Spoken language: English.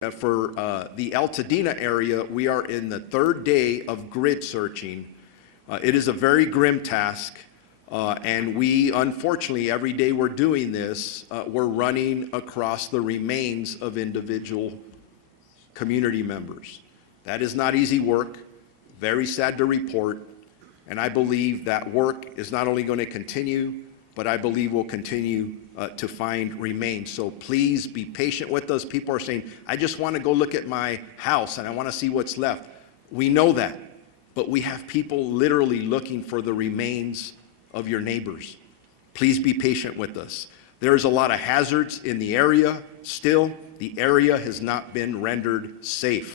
For the Altadena area, we are in the third day of grid searching. It is a very grim task, and we, unfortunately, every day we're doing this, we're running across the remains of individual community members. That is not easy work, very sad to report, and I believe that work is not only going to continue, but I believe we'll continue to find remains. So please be patient with us. People are saying, I just want to go look at my house and I want to see what's left. We know that, but we have people literally looking for the remains of your neighbors. Please be patient with us. There's a lot of hazards in the area still. The area has not been rendered safe.